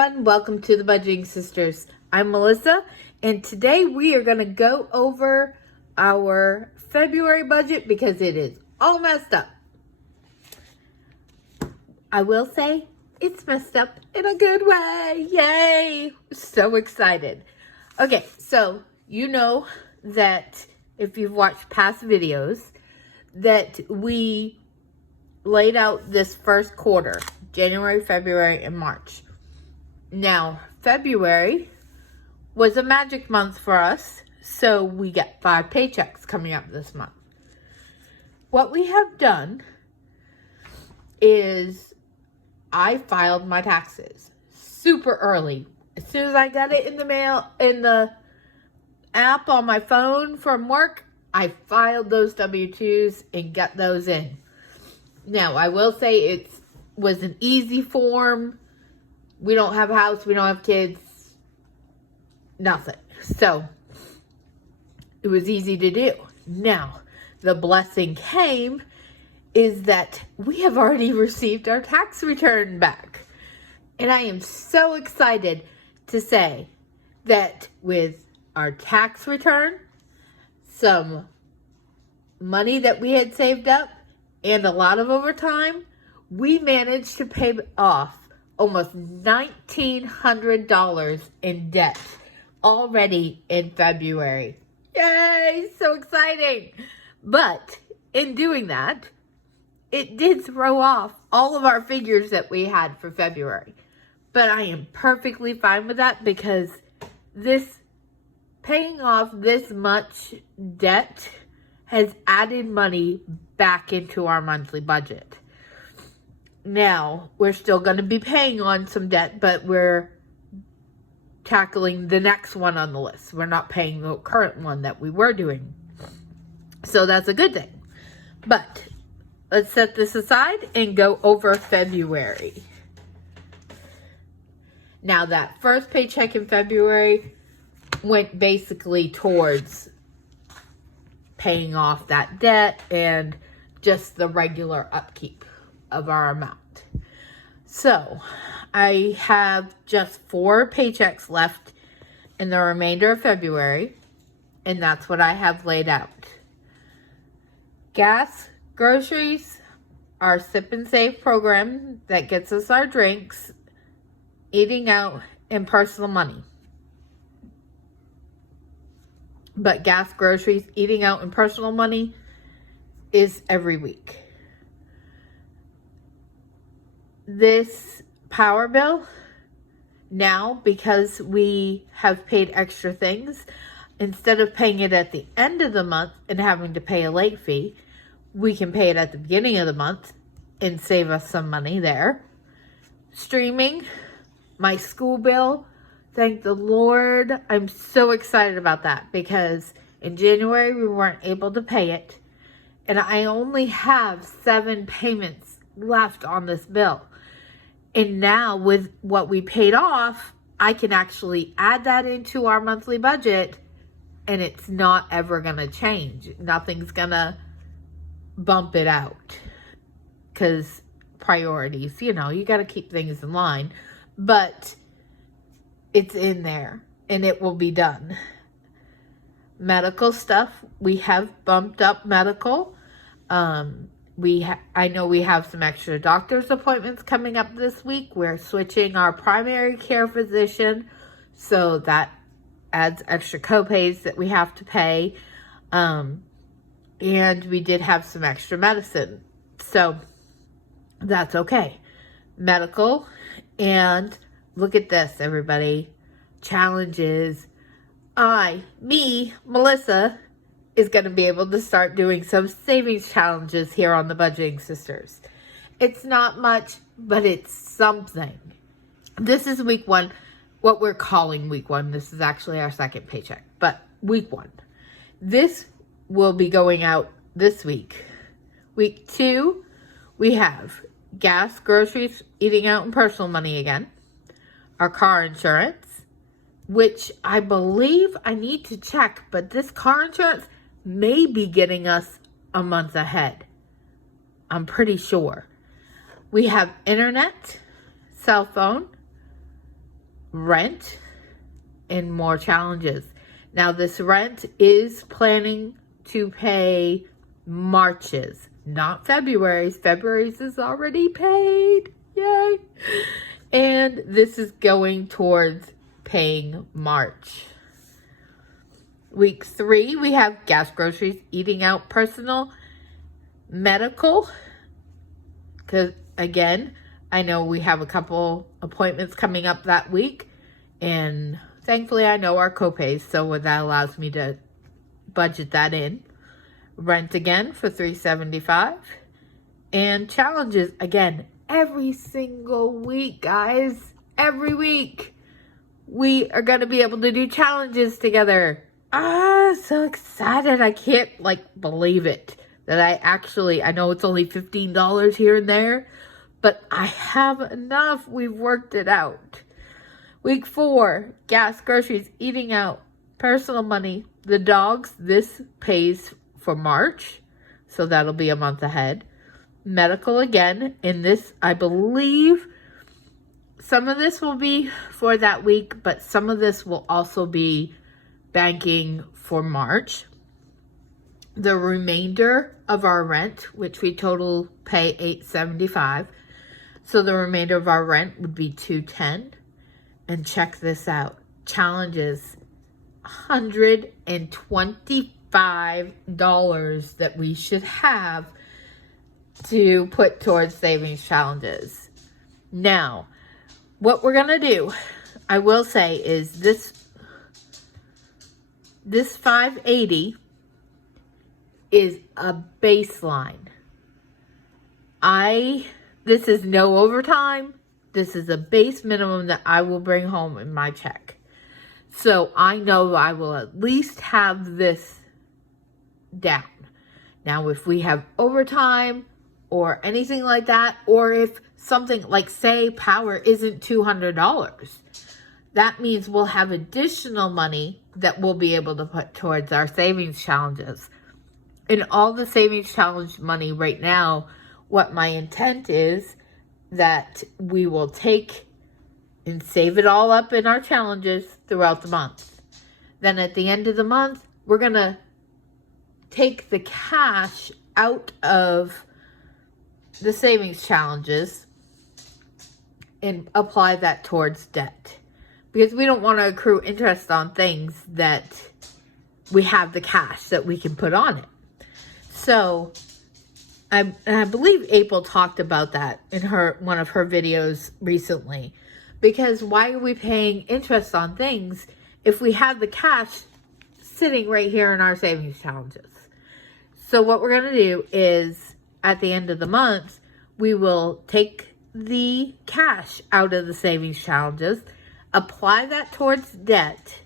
everyone, welcome to the Budgeting Sisters. I'm Melissa, and today we are going to go over our February budget because it is all messed up. I will say it's messed up in a good way. Yay! So excited. Okay, so you know that if you've watched past videos that we laid out this first quarter, January, February, and March. Now, February was a magic month for us, so we get 5 paychecks coming up this month. What we have done is I filed my taxes super early. As soon as I got it in the mail, in the app on my phone from work, I filed those W-2s and got those in. Now, I will say it was an easy form. We don't have a house. We don't have kids. Nothing. So, it was easy to do. Now, the blessing came is that we have already received our tax return back. And I am so excited to say that with our tax return, some money that we had saved up, and a lot of overtime, we managed to pay off almost $1,900 in debt already in February. Yay! So exciting! But in doing that, it did throw off all of our figures that we had for February. But I am perfectly fine with that because paying off this much debt has added money back into our monthly budget. Now, we're still going to be paying on some debt, but we're tackling the next one on the list. We're not paying the current one that we were doing. So that's a good thing. But let's set this aside and go over February. Now, that first paycheck in February went basically towards paying off that debt and just the regular upkeep of our amount. So, I have just 4 paychecks left in the remainder of February, and that's what I have laid out. Gas, groceries, our Sip and Save program that gets us our drinks, eating out, and personal money. But gas, groceries, eating out, and personal money is every week. This power bill, now, because we have paid extra things, instead of paying it at the end of the month and having to pay a late fee, we can pay it at the beginning of the month and save us some money there. Streaming, my school bill, thank the Lord. I'm so excited about that because in January we weren't able to pay it. And I only have 7 payments left on this bill. And now with what we paid off, I can actually add that into our monthly budget and it's not ever going to change. Nothing's going to bump it out because priorities, you got to keep things in line. But it's in there and it will be done. Medical stuff, we have bumped up medical. I know we have some extra doctor's appointments coming up this week. We're switching our primary care physician, so that adds extra copays that we have to pay. And we did have some extra medicine, so that's okay. Medical, and look at this, everybody. Challenges. Melissa, is going to be able to start doing some savings challenges here on the Budgeting Sisters. It's not much, but it's something. This is week 1, what we're calling week 1. This is actually our second paycheck, but week 1. This will be going out this week. Week 2, we have gas, groceries, eating out, and personal money again. Our car insurance, which I believe I need to check, but this car insurance may be getting us a month ahead. I'm pretty sure. We have internet, cell phone, rent and more challenges. Now, this rent is planning to pay March's, not February's. February's is already paid. Yay! And this is going towards paying March. Week 3, we have gas, groceries, eating out, personal, medical. Because, again, I know we have a couple appointments coming up that week. And thankfully, I know our copays, so that allows me to budget that in. Rent again for $375. And challenges, again, every single week, guys. Every week. We are going to be able to do challenges together. So excited. I can't, believe it. That I know it's only $15 here and there, but I have enough. We've worked it out. Week 4, gas, groceries, eating out, personal money, the dogs. This pays for March, so that'll be a month ahead. Medical again, and this, I believe, some of this will be for that week, but some of this will also be banking for March. The remainder of our rent, which we total pay $875, so the remainder of our rent would be $210. And check this out. Challenges, $125 that we should have to put towards savings challenges. Now, what we're going to do, I will say, is this $580 is a baseline. This is no overtime. This is a base minimum that I will bring home in my check. So I know I will at least have this down. Now, if we have overtime or anything like that, or if something like, say, power isn't $200, that means we'll have additional money that we'll be able to put towards our savings challenges. And all the savings challenge money right now, what my intent is that we will take and save it all up in our challenges throughout the month. Then at the end of the month, we're going to take the cash out of the savings challenges and apply that towards debt. Because we don't want to accrue interest on things that we have the cash that we can put on it. So I believe April talked about that in one of her videos recently. Because why are we paying interest on things if we have the cash sitting right here in our savings challenges? So what we're going to do is at the end of the month, we will take the cash out of the savings challenges, apply that towards debt,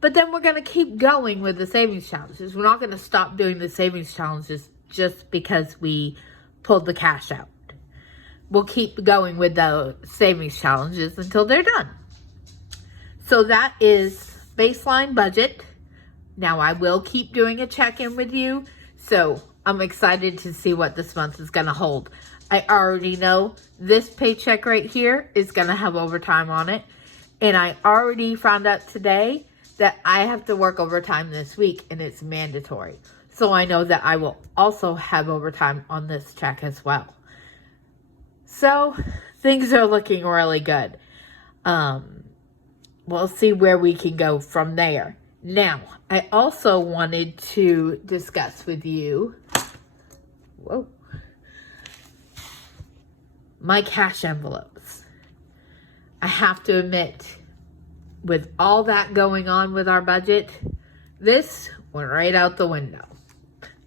but then we're going to keep going with the savings challenges. We're not going to stop doing the savings challenges just because we pulled the cash out. We'll keep going with the savings challenges until they're done. So that is baseline budget. Now I will keep doing a check-in with you. So I'm excited to see what this month is going to hold. I already know this paycheck right here is going to have overtime on it. And I already found out today that I have to work overtime this week, and it's mandatory. So I know that I will also have overtime on this check as well. So things are looking really good. We'll see where we can go from there. Now, I also wanted to discuss with you, my cash envelopes. I have to admit, with all that going on with our budget, this went right out the window.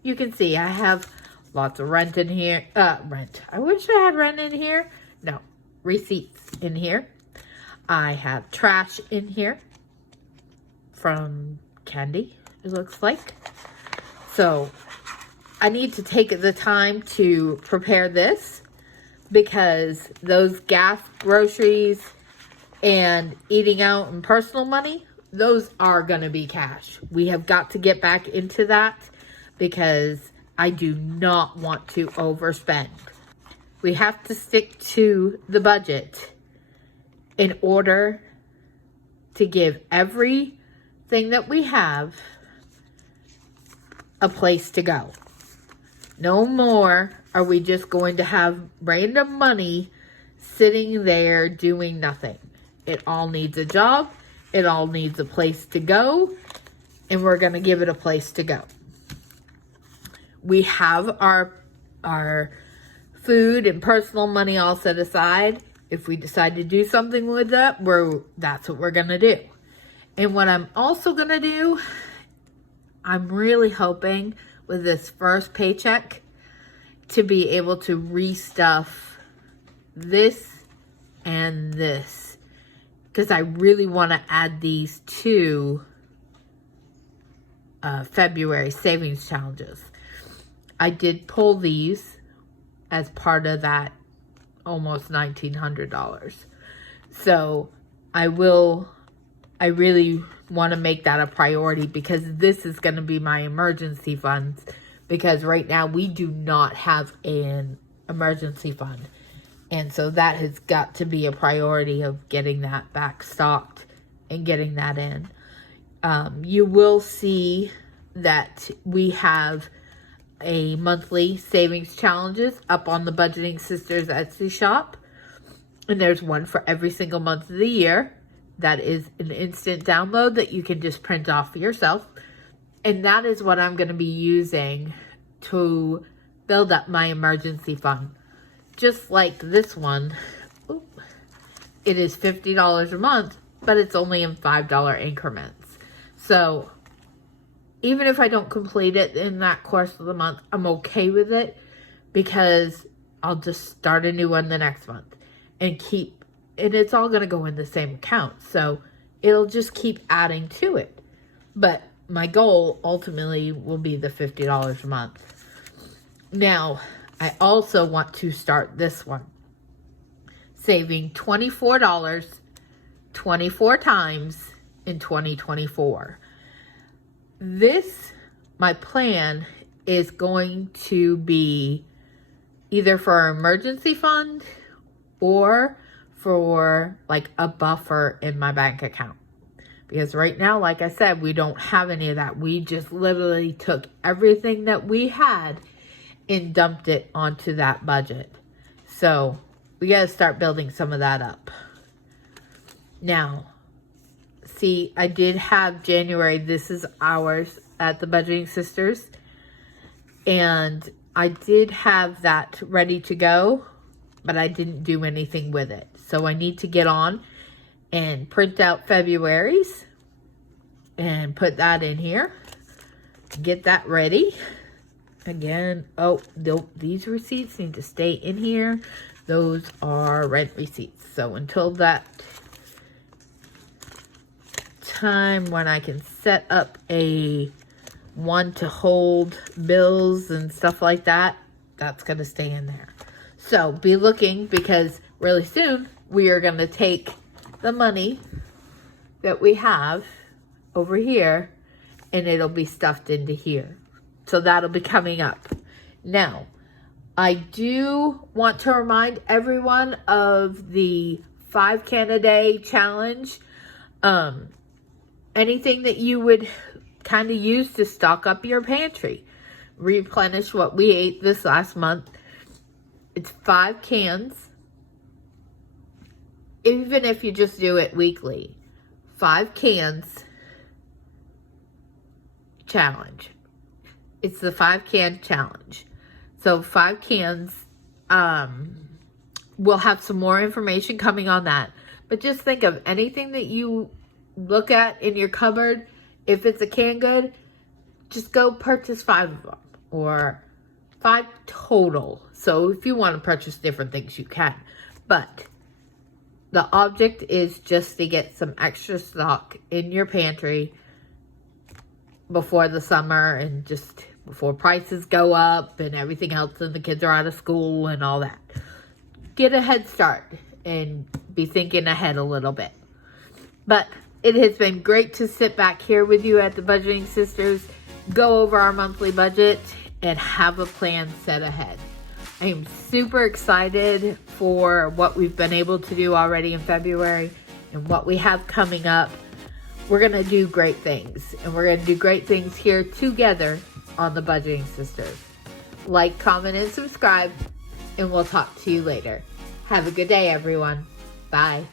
You can see I have lots of rent in here. Rent. I wish I had rent in here. No, receipts in here. I have trash in here from Candy, it looks like. So I need to take the time to prepare this because those gas, groceries, and eating out and personal money, those are going to be cash. We have got to get back into that because I do not want to overspend. We have to stick to the budget in order to give everything that we have a place to go. No more are we just going to have random money sitting there doing nothing. It all needs a job. It all needs a place to go. And we're going to give it a place to go. We have our food and personal money all set aside. If we decide to do something with that, that's what we're going to do. And what I'm also going to do, I'm really hoping with this first paycheck to be able to restuff this and this, because I really want to add these to February savings challenges. I did pull these as part of that almost $1,900. So I really want to make that a priority, because this is going to be my emergency funds, because right now we do not have an emergency fund. And so that has got to be a priority of getting that back stocked and getting that in. You will see that we have a monthly savings challenges up on the Budgeting Sisters Etsy shop. And there's one for every single month of the year. That is an instant download that you can just print off for yourself. And that is what I'm going to be using to build up my emergency fund. Just like this one, it is $50 a month, but it's only in $5 increments. So even if I don't complete it in that course of the month, I'm okay with it, because I'll just start a new one the next month and it's all going to go in the same account. So it'll just keep adding to it. But my goal ultimately will be the $50 a month. Now, I also want to start this one, saving $24 24 times in 2024. My plan is going to be either for our emergency fund or for like a buffer in my bank account. Because right now, like I said, we don't have any of that. We just literally took everything that we had and dumped it onto that budget. So we got to start building some of that up. Now, see, I did have January. This is ours at the Budgeting Sisters. And I did have that ready to go, but I didn't do anything with it. So I need to get on and print out February's and put that in here. Get that ready. Again, these receipts need to stay in here. Those are rent receipts. So until that time when I can set up a one to hold bills and stuff like that, that's going to stay in there. So be looking, because really soon we are going to take the money that we have over here and it'll be stuffed into here. So that'll be coming up. Now, I do want to remind everyone of the 5 can a day challenge. Anything that you would kind of use to stock up your pantry. Replenish what we ate this last month. It's 5 cans. Even if you just do it weekly. 5 cans challenge. It's the 5 can challenge. So 5 cans, we'll have some more information coming on that. But just think of anything that you look at in your cupboard. If it's a canned good, just go purchase 5 of them. Or 5 total. So if you want to purchase different things, you can. But the object is just to get some extra stock in your pantry before the summer and just before prices go up and everything else and the kids are out of school and all that. Get a head start and be thinking ahead a little bit. But it has been great to sit back here with you at the Budgeting Sisters, go over our monthly budget, and have a plan set ahead. I am super excited for what we've been able to do already in February and what we have coming up. we're going to do great things. And we're going to do great things here together on the Budgeting Sisters. Like, comment, and subscribe, and we'll talk to you later. Have a good day, everyone. Bye.